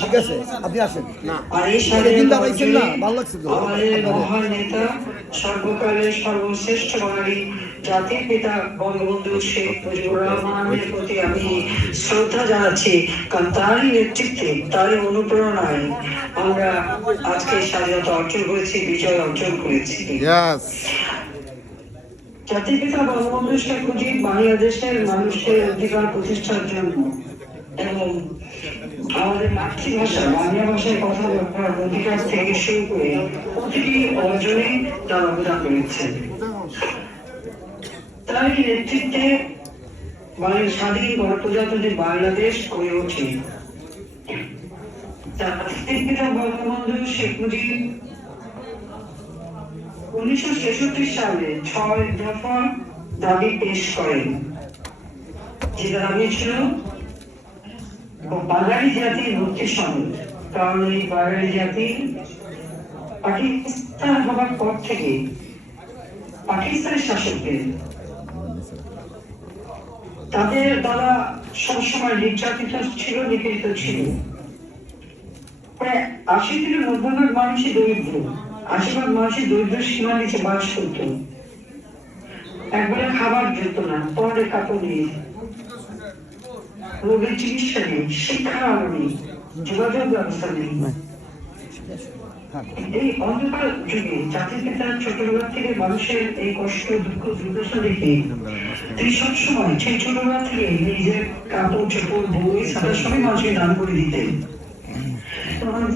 ঠিক আছে, আপনি আসেন না, ভালো লাগছে তো। মহান নেতা, সর্বকালের সর্বশ্রেষ্ঠ বাঙালি জাতির পিতা বঙ্গবন্ধু শেখ মুজিবুর রহমানের প্রতি আমি শ্রদ্ধা জানাচ্ছি, কারণ তারই নেতৃত্বে, তারই অনুপ্রেরণায় আমরা আজকে স্বাধীনতা অর্জন করেছি, বিজয় অর্জন করেছি। জাতির পিতা বঙ্গবন্ধু শেখ মুজিব বাংলাদেশের মানুষের অধিকার প্রতিষ্ঠার জন্য এবং আমাদের মাতৃভাষা বাংলা ভাষায় কথা বলার অধিকার থেকে শুরু করে প্রতিটি অর্জনে তার অবদান রয়েছে। তার নেতৃত্বে স্বাধীন গণপ্রজাতন্ত্রী বাংলাদেশ গড়ে ওঠে। জাতির পিতা বঙ্গবন্ধু শেখ মুজিব 1966 সালে 6 দফা দাবি পেশ করেন, যে দাবি ছিল বাঙালি জাতির মুক্তি সনদ। কারণ এই বাঙালি জাতি পাকিস্তান হবার পর থেকে পাকিস্তানের শাসকদের তাদের দ্বারা সবসময় নির্যাতিত ছিল, নিপীড়িত ছিল। প্রায় 80 থেকে 90% মানুষই দরিদ্র, 80% মানুষই দরিদ্র সীমার নিচে বাস করত। একবারে খাবার যেত না, পরে কাপড় নেই, রোগের চিকিৎসা নেই, শিক্ষা আলো নেই, যোগাযোগ ব্যবস্থা নেই। এই অন্ধকার যুগে জাতির পিতা ছোটবেলা থেকে মানুষের এই কষ্ট, দুঃখ, দুর্দশা দেখে তিনি সবসময় সেই ছোটবেলা থেকে নিজের কাপড় চোপড় বই সাদা সবই মানুষকে দান করে দিতেন।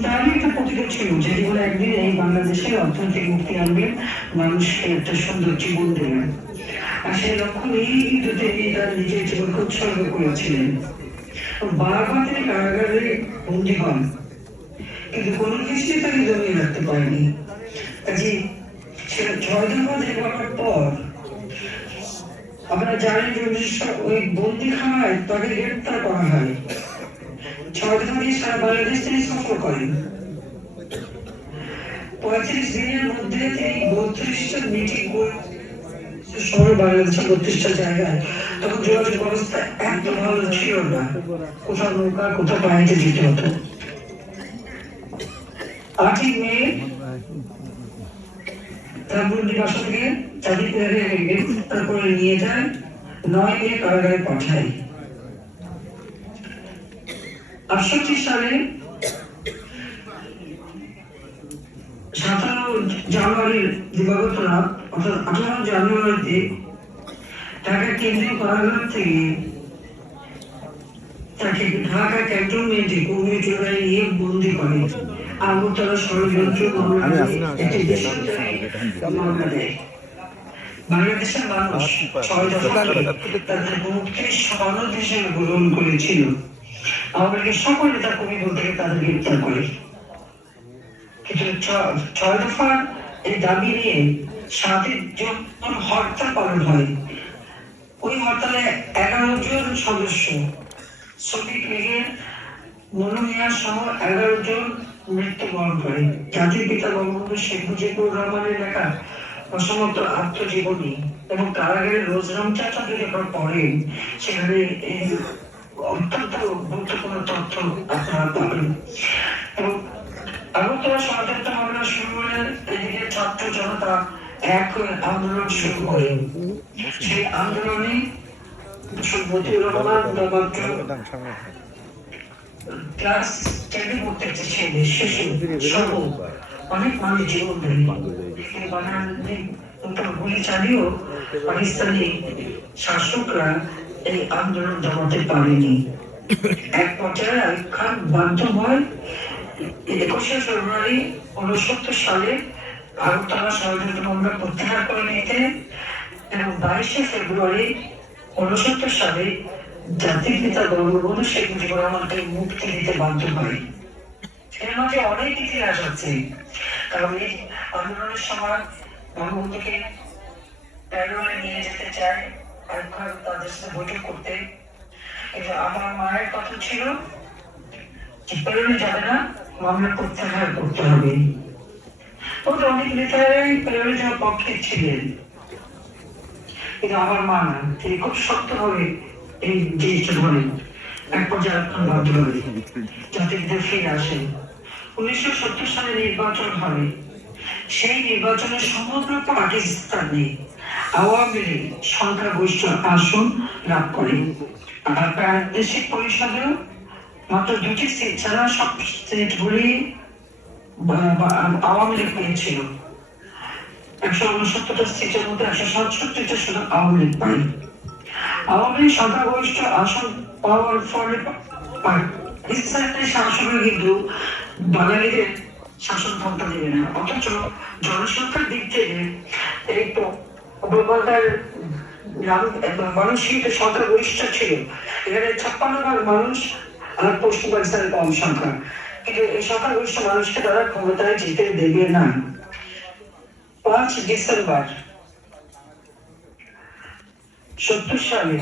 তারই একটা প্রতিজ্ঞা ছিল যে জীবনে একদিন এই বাংলাদেশের অর্থনৈতিক মুক্তি আনবেন, মানুষকে একটা সুন্দর জীবন দেবেন। আর সেই লক্ষ্য নিয়েই কিন্তু তিনি তার নিজের জীবনকে উৎসর্গ করেছিলেন। বারবার তিনি কারাগারে বন্দী হন, কিন্তু কোনো কিছুই তাকে জমিয়ে রাখতে পারেনি। কাজে সেটা 6 দফা দেওয়ার পর আপনারা জানেন যে ওই বন্দিখানায় তাকে গ্রেপ্তার করা হয়। 6 দফা দিয়ে সারা বাংলাদেশ তিনি সফর করেন। 35 দিনের মধ্যে তিনি 32টা মিটিং করে শহর বাংলাদেশের 32টা জায়গায়। তখন যোগাযোগ ব্যবস্থা এত ভালো ছিল না, কোথাও নৌকা, কোথাও পানিতে যেতে হতো। 8ই মে ধানমন্ডি বাসা থেকে জাতির পিতাকে গ্রেফতার করে নিয়ে যায়, 9 মে কারাগারে পাঠায়। 68 সালে 17 জানুয়ারির দিবাগত রাত, অর্থাৎ 18 জানুয়ারিতে ঢাকা কেন্দ্রীয় কারাগার থেকে তাকে ঢাকা ক্যান্টনমেন্টে কর্মী চোরাই নিয়ে বন্দী করে। আগরতলা ষড়যন্ত্র বাংলাদেশের মানুষ 6 দফাকে তাদের মুক্তির সনদ হিসেবে গ্রহণ করেছিল। আমাদেরকে সকল নেতা কর্মী বলতে তাদের গ্রেপ্তার করে। কিন্তু 6 দফার এই দাবি নিয়ে 7 জন হরতাল পালন হয়। ওই হরতালে 11 জন সদস্য, শ্রমিক লীগের মনোমিয়া সহ 11 জন মৃত্যুবরণ করে। জাতির পিতা বঙ্গবন্ধু শেখ মুজিবুর রহমানের লেখা অসমাপ্ত আত্মজীবনী এবং কারাগারের রোজরাম চাচা যদি আপনারা পড়েন, সেখানে অত্যন্ত গুরুত্বপূর্ণ তথ্য আপনারা পাবেন। এবং আগরতলা ষড়যন্ত্র মামলা শুরু হলে এদিকে ছাত্র জনতা এক আন্দোলন শুরু করে। সেই আন্দোলনে মতিউর রহমান ক্লাস 10 পড়তে ছেলে শিশু সহ অনেক মানুষ জীবন দেয়। গুলি চালিয়েও পাকিস্তানি শাসকরা এই আন্দোলন দমাতে পারেনি। এক পর্যায়ে আইয়ুব খান বাধ্য হয় 21শে ফেব্রুয়ারি 69 সালে আগরতলা ষড়যন্ত্র মামলা প্রত্যাহার করে নিতে এবং 22শে ফেব্রুয়ারি 69 সালে জাতির পিতা বঙ্গবন্ধু শেখ মুজিবুর রহমানকে মুক্তি দিতে বাধ্য হয়। এর মাঝে অনেক ইতিহাস আছে, কারণ এই আন্দোলনের সময় বঙ্গবন্ধুকে প্যারোলে নিয়ে যেতে চায় আইয়ুব খান, তাদের সাথে বৈঠক করতে। কিন্তু আমার মায়ের কথা ছিল যে প্যারোলে যাবে না, মামলা প্রত্যাহার করতে হবে। অনেক নেতারাই প্যারোলে যাওয়ার পক্ষে ছিলেন, কিন্তু আমার মা তিনি খুব শক্তভাবে এই জিনিসটা ধরেন এক পর্যায়ে বাধ্য হবে যাতে ফিরে আসেন। 1970 সালে নির্বাচন হয়, সেই নির্বাচনে সমগ্র পাকিস্তানে আওয়ামী লীগ সংখ্যাগরিষ্ঠ আসন লাভ করে। আর প্রাদেশিক পরিষদেও মাত্র 2টি সিট ছাড়া সব সিটগুলি আওয়ামী লীগ পেয়েছিল। 169টা সিটের মধ্যে 167টা শুধু আওয়ামী লীগ পায়। আওয়ামী লীগ সংখ্যাগরিষ্ঠ আসন পাওয়ার ফলে পাকিস্তানের শাসকের কিন্তু বাঙালিদের শাসন ক্ষমতা দেবে না, অথচ জনসংখ্যার দিক থেকে এই প্রবলতার মানুষ কিন্তু সংখ্যাগরিষ্ঠ ছিল। এখানে 56% মানুষ আর পশ্চিম পাকিস্তানের কম সংখ্যা, কিন্তু এই সংখ্যাগরিষ্ঠ মানুষকে তারা ক্ষমতায় যেতে দেবে না। 5 ডিসেম্বর 70 সালে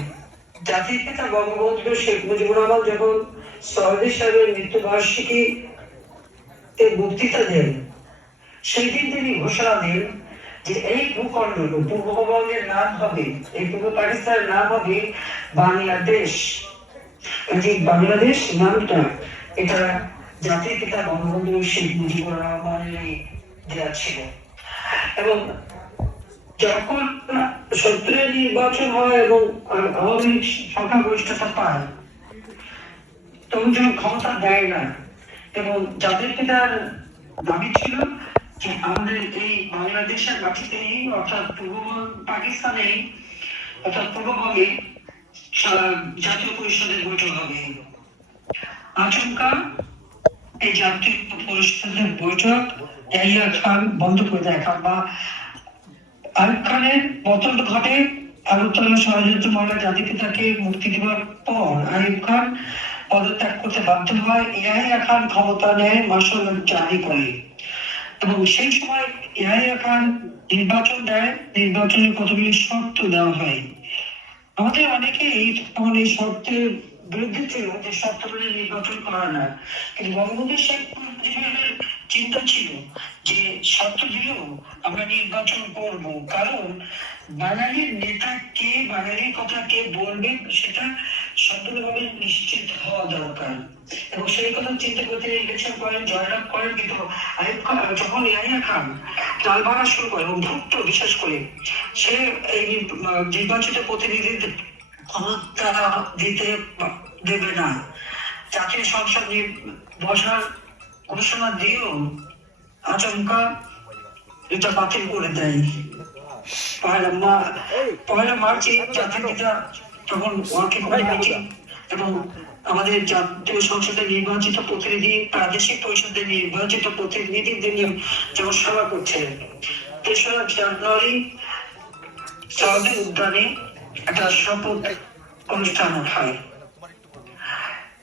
জাতির পিতা বঙ্গবন্ধু শেখ মুজিবুর রহমান যখন সৌদি সাহেবের মৃত্যুবার্ষিকীতে বক্তৃতা দেন, সেই দিন তিনি ঘোষণা দেন যে এই ভূখণ্ড পূর্ববঙ্গের নাম হবে, এই পূর্ব পাকিস্তানের নাম হবে বাংলাদেশ। এই বাংলাদেশ নামটা এটা জাতির পিতা বঙ্গবন্ধু শেখ মুজিবুর রহমানের দেওয়া ছিল। এবং যখন 70 নির্বাচন হয় এবং আওয়ামী লীগ সংখ্যাগরিষ্ঠতা পায়, তখন যখন ক্ষমতা দেয় না, এবং জাতির পিতার দাবি ছিল যে আমাদের এই বাংলাদেশের মাটিতেই অর্থাৎ পাকিস্তানে অর্থাৎ পূর্ববঙ্গে জাতীয় পরিষদের বৈঠক হবে। আচমকা এই জাতীয় পরিষদের বৈঠক ইয়াহিয়া খান বন্ধ করে দেয়, বা আইয়ুব খানের পতন ঘটে। আগরতলা ষড়যন্ত্র মামলায় জাতির পিতাকে মুক্তি দেওয়ার পর আইয়ুব খান পদত্যাগ করতে বাধ্য হয়। ইয়াহিয়া খান ক্ষমতা নেয়, মার্শাল ল জারি করে, এবং সেই সময় ইয়াহিয়া খান নির্বাচন দেয়। নির্বাচনের কতগুলি শর্ত দেওয়া হয়। আমাদের অনেকেই তখন এই শর্তের বিরুদ্ধে ছিল যে শর্তগুলি নির্বাচন করা না, কিন্তু বঙ্গবন্ধু শেখ মুজিবের চিন্তা ছিল যে শর্ত দিলেও আমরা নির্বাচন করব, কারণ বাঙালির নেতা কে, বাঙালির কথা কে বলবে সেটা সম্পূর্ণভাবে নিশ্চিত হওয়া দরকার। এবং সেই কথা চিন্তা করতে ইলেকশন করেন, জয়লাভ করেন, কিন্তু যখন ইয়াহিয়া খান চাল ভাঙা শুরু করে এবং ভুক্ত বিশেষ করে সে এই নির্বাচিত প্রতিনিধিদের ক্ষমতা দিতে দেবে না, জাতীয় সংসদ বসার ঘোষণা দিয়েও আচমকা এটা বাতিল করে দেয়। পয়লা মার্চে জাতির পিতা তখন ওয়ার্কিং কমিটি এবং আমাদের জাতীয় সংসদের নির্বাচিত প্রতিনিধি, প্রাদেশিক পরিষদের নির্বাচিত প্রতিনিধিদের নিয়ে যখন সভা করছে, 3রা জানুয়ারি সৌদি উদ্যানে একটা শপথ অনুষ্ঠান হয়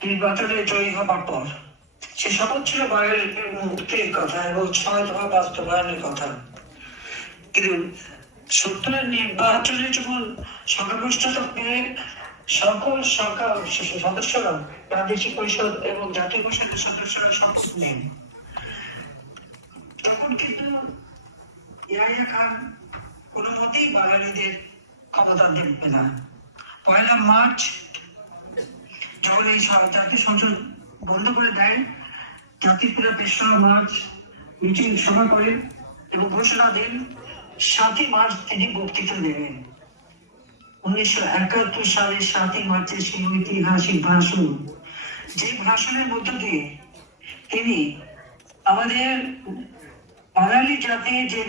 নির্বাচনে জয়ী হবার পর। সে শপথ ছিল বাঙালির মুক্তির কথা এবং 6 দফা বাস্তবায়নের কথা। কিন্তু 70 নির্বাচনে যখন সংখ্যাগরিষ্ঠতা পেয়ে সকল সদস্যরা, প্রাদেশিক পরিষদ এবং জাতীয় পরিষদের সদস্যরা শপথ নেন, তখন কিন্তু ইয়াহিয়া খান কোনো মতেই বাঙালিদের ক্ষমতা দেবে না। 1 মার্চ যখন এই জাতীয় সংসদ বন্ধ করে দেয়, জাতির পিতা 3রা মার্চ মিটিং সভা করেন এবং ঘোষণা দেন 7 মার্চ তিনি বক্তৃতা দেবেন। 1971 সালের 7 মার্চের সেই ঐতিহাসিক ভাষণ, যে ভাষণের মধ্য দিয়ে তিনি আমাদের বাঙালি জাতি যে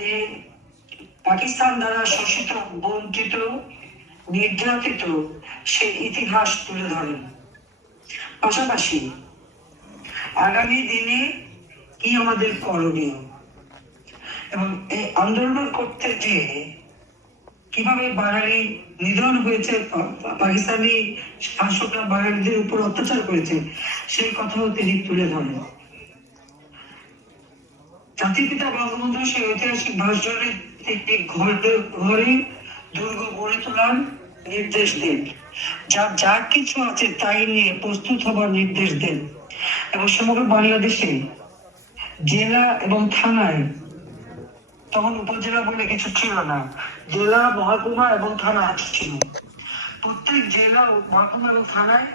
পাকিস্তান দ্বারা শোষিত, বঞ্চিত, নির্যাতিত সেই ইতিহাস তুলে ধরেন। পাশাপাশি আগামী দিনে কি আমাদের করণীয় এবং এই আন্দোলন করতে গিয়ে কিভাবে বাঙালি নিধন হয়েছে, পাকিস্তানি শাসকরা বাঙালিদের উপর অত্যাচার করেছে, সেই কথাও তিনি তুলে ধরেন। জাতির পিতা বঙ্গবন্ধু সেই ঐতিহাসিক ভাষণে তিনি ঘরে ঘরে দুর্গ গড়ে তোলার নির্দেশ দেন, যা কিছু আছে তাই নিয়ে প্রস্তুত হবার নির্দেশ দেন, এবং সমগ্র বাংলাদেশে জেলা এবং থানায়, তখন উপজেলা বলে কিছু ছিল না, জেলা, মহকুমা এবং থানা ছিল, প্রত্যেক জেলা ও মহকুমা এবং থানায়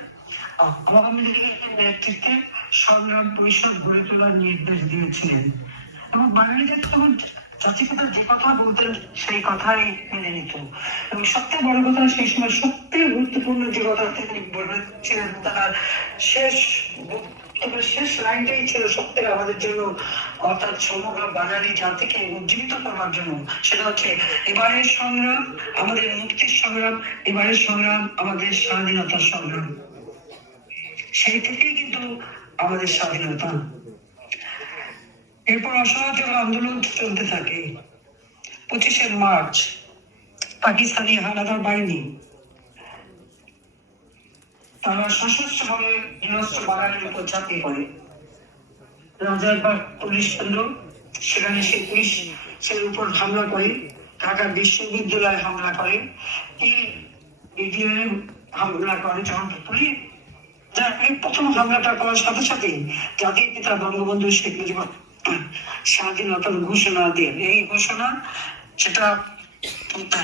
আওয়ামী লীগের নেতৃত্বে সংগ্রাম পরিষদ গড়ে তোলার নির্দেশ দিয়েছিলেন এবং বাঙালিদের তখন জাতিপিতা যে কথা বলতেন সেই কথাই মেনে নিত। এবং সবচেয়ে বড় কথা, সেই সময় সবচেয়ে গুরুত্বপূর্ণ যে কথা তিনি বলেছিলেন, তার শেষ শেষ লাইনটাই ছিল সত্যি আমাদের জন্য, অর্থাৎ সমগ্র বাঙালি জাতিকে উজ্জীবিত করার জন্য। সেটা হচ্ছে, এবারের সংগ্রাম আমাদের মুক্তির সংগ্রাম, এবারের সংগ্রাম আমাদের স্বাধীনতার সংগ্রাম। সেই থেকেই কিন্তু আমাদের স্বাধীনতা। এরপর অসহযোগ আন্দোলন চলতে থাকে। 25শে মার্চ পাকিস্তানি হানাদার বাহিনী তারা সশস্ত্রভাবে নিরস্ত্র বাঙালির উপর ঝাঁপিয়ে পড়ে। রাজারবাগ পুলিশ কেন্দ্র, সেখানে সে পুলিশের উপর হামলা করে, ঢাকা বিশ্ববিদ্যালয়ে হামলা করে, হামলা করে। যখন পুলিশ প্রথম হামলাটা করার সাথে সাথে জাতির পিতা বঙ্গবন্ধু শেখ মুজিবুর স্বাধীনতার ঘোষণা দেন। এই ঘোষণা সেটা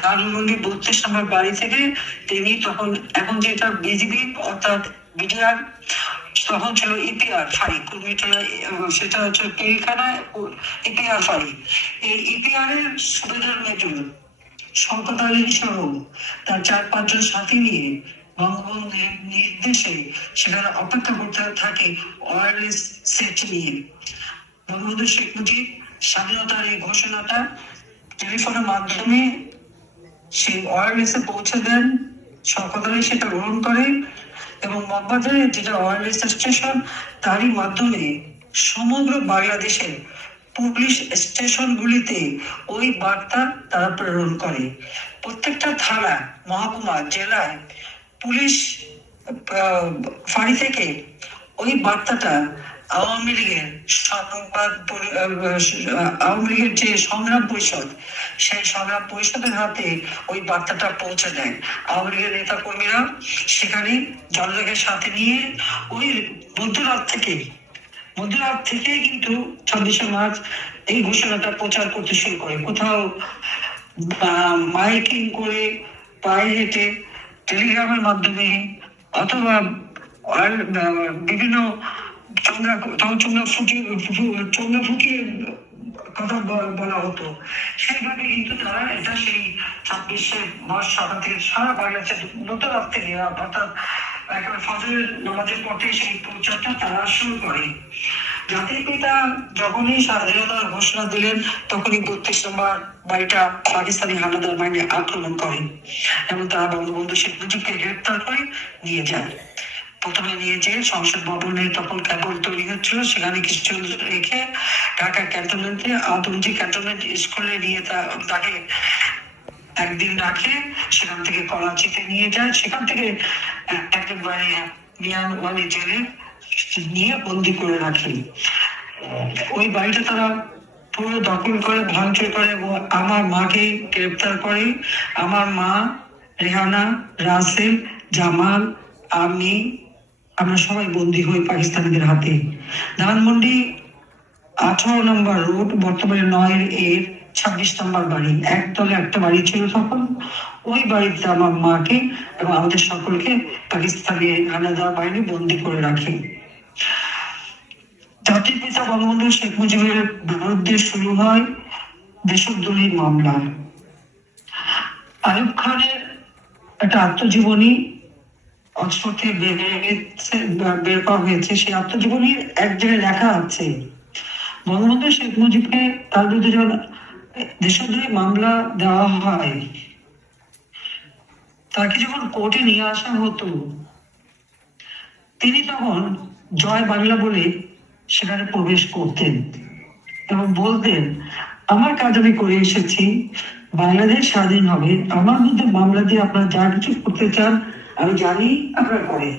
ধানমন্ডি 32 নম্বর বাড়ি থেকে তিনি তখন, এখন যেটা বিজিবি অর্থাৎ বিডিআর, তখন ছিল ইপিআর ফাঁড়ি, কুর্মিটোলা, সেটা হচ্ছে পিলখানায় ইপিআর ফাঁড়ি। এই ইপিআর এর সুবেদার মেজর শওকত আলী সহ তার 4-5 জন সাথী নিয়ে বঙ্গবন্ধুর নির্দেশে সেখানে অপেক্ষা করতে থাকে ওয়্যারলেস সেট নিয়ে। বঙ্গবন্ধু শেখ মুজিব স্বাধীনতার এই ঘোষণাটা টেলিফোনের মাধ্যমে সেই ওয়্যারলেসে পৌঁছে দেন। শওকত আলী সেটা গ্রহণ করে এবং মগবাজারে যেটা ওয়্যারলেস স্টেশন, তারই মাধ্যমে সমগ্র বাংলাদেশের পুলিশ স্টেশনগুলিতে ওই বার্তা তারা প্রেরণ করে। প্রত্যেকটা থানা, মহকুমা, জেলায় পুলিশ ফাঁড়ি থেকে ওই বার্তাটা আওয়ামী লীগের আওয়ামী লীগের যে সংগ্রাম পরিষদ, সেই সংগ্রাম পরিষদের হাতে ওই বার্তাটা পৌঁছে দেয়। আওয়ামী লীগের নেতা কর্মীরা সেখানে জনগণের সাথে নিয়ে ওই মধ্যরাত থেকে কিন্তু 26শে মার্চ এই ঘোষণাটা প্রচার করতে শুরু করে। কোথাও মাইকিং করে, পায়ে হেঁটে, টেলিগ্রামের মাধ্যমে, অথবা বিভিন্ন চোঙা ফুকিয়ে কথা বলা হতো। সেইভাবে কিন্তু তারা এটা সেই 26শে মার্চ সকাল থেকে সারা বাংলাদেশে নতুন রাত্রে অর্থাৎ একেবারে ফজরের নামাজের পথে সেই প্রচারটা তারা শুরু করে। জাতির পিতা যখনই স্বাধীনতার ঘোষণা দিলেন, তখনই 32 নম্বর বাড়িটা পাকিস্তানি হানাদার বাহিনী আক্রমণ করেন এবং তারা বঙ্গবন্ধু শেখ মুজিবকে গ্রেপ্তার করে নিয়ে যায়। প্রথমে নিয়ে যেয়ে সংসদ ভবনে তখন কেবল তৈরি হচ্ছিল, সেখানে কিছু রেখে ঢাকা ক্যান্টনমেন্টে আদমজি ক্যান্টনমেন্ট স্কুলে নিয়ে তাকে একদিন রাখে। সেখান থেকে করাচিতে নিয়ে যায়, সেখান থেকে একেবারে মিয়ানওয়ালি জেলে নিয়ে বন্দি করে রাখে। ওই বাড়িটা তারা পুরো দখল করে, ভাঙচুর করে এবং আমার মাকে গ্রেপ্তার করে। আমার মা, রেহানা, রাসেল, জামাল, আমরা সবাই বন্দী হই পাকিস্তানিদের হাতে। ধানমন্ডি 18 নম্বর রোড, বর্তমানে 9-এর 26 নম্বর বাড়ি, একতলে একটা বাড়ি ছিল তখন। ওই বাড়িতে আমার মাকে এবং আমাদের সকলকে পাকিস্তানি হানাদার বাহিনী বন্দী করে রাখে। জাতির পিতা বঙ্গবন্ধু শেখ মুজিবের বিরুদ্ধে শুরু হয় দেশদ্রোহী মামলা। আইয়ুব খানের একটা আত্মজীবনী অক্সফোর্ড থেকে বের করা হয়েছে। সেই আত্মজীবনীর এক জায়গায় লেখা আছে, বঙ্গবন্ধু শেখ মুজিবকে তার বিরুদ্ধে যখন দেশদ্রোহী মামলা দেওয়া হয়, তাকে যখন কোর্টে নিয়ে আসা হতো, তিনি তখন জয় বাংলা বলে সেখানে প্রবেশ করতেন এবং বলতেন, আমার কাজ আমি করে এসেছি, বাংলাদেশ স্বাধীন হবে, আমার মধ্যে মামলা দিয়ে আপনারা যা কিছু করতে চান আমি জানি আপনারা করে,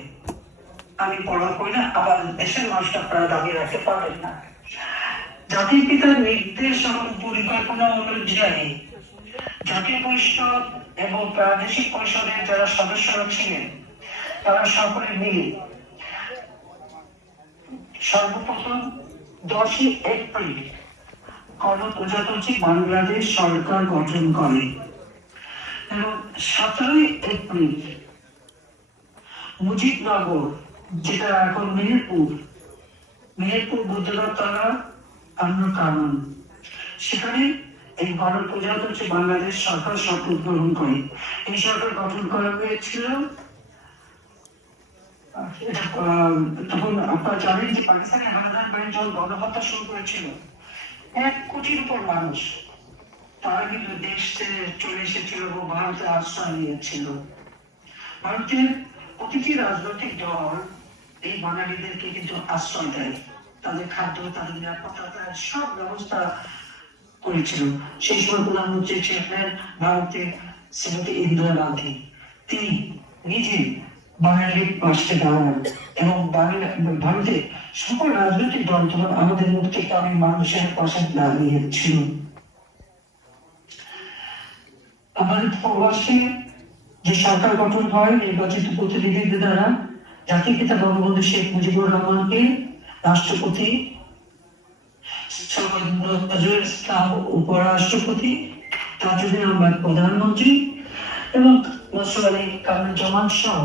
আমি পড়া করি না, আমার দেশের মানুষটা আপনারা দাবি রাখতে পারবেন না। জাতির পিতার নির্দেশ এবং পরিকল্পনা অনুযায়ী জাতীয় পরিষদ এবং প্রাদেশিক পরিষদের যারা সদস্যরা ছিলেন, তারা সকলে মিলে সর্বপ্রথম 10ই এপ্রিল গণপ্রজাতন্ত্রী বাংলাদেশ সরকার গঠন করে এবং 17ই এপ্রিল মুজিবনগর, যেটা এখন মেহেরপুর বুদ্ধদত্তরা কানন, সেখানে এই ভারত প্রজাতন্ত্রী বাংলাদেশ সরকার শপথ গ্রহণ করে। এই সরকার গঠন করা হয়েছিল। তখন আপনারা জানেন যে পাকিস্তানের হানাদার বাহিনী যখন গণহত্যা শুরু করেছিল, 1 কোটির উপর মানুষ তারা কিন্তু দেশ ছেড়ে চলে এসেছিল এবং ভারতে আশ্রয় নিয়েছিল। ভারতের প্রতিটি রাজনৈতিক দল এই বাঙালিদেরকে কিন্তু আশ্রয় দেয়, তাদের খাদ্য, তাদের নিরাপত্তা, তাদের সব ব্যবস্থা করেছিল। সেই সময় প্রধানমন্ত্রী ছিলেন ভারতের শ্রীমতী ইন্দিরা গান্ধী। তিনি নিজে বাঙালির পাশে দাঁড়ান এবং ভারতে সকল রাজনৈতিক দল তখন আমাদের মুক্তিকামী মানুষের পাশে দাঁড়িয়েছিল। আমাদের প্রবাসে যে সরকার গঠন হয় নির্বাচিত প্রতিনিধিদের দ্বারা, জাতির পিতা বঙ্গবন্ধু শেখ মুজিবুর রহমানকে রাষ্ট্রপতি, নজরুল ইসলাম উপরাষ্ট্রপতি, তাজুদ্দিন আহমেদ প্রধানমন্ত্রী এবং নসরুল আলী কামরুজ্জামান সহ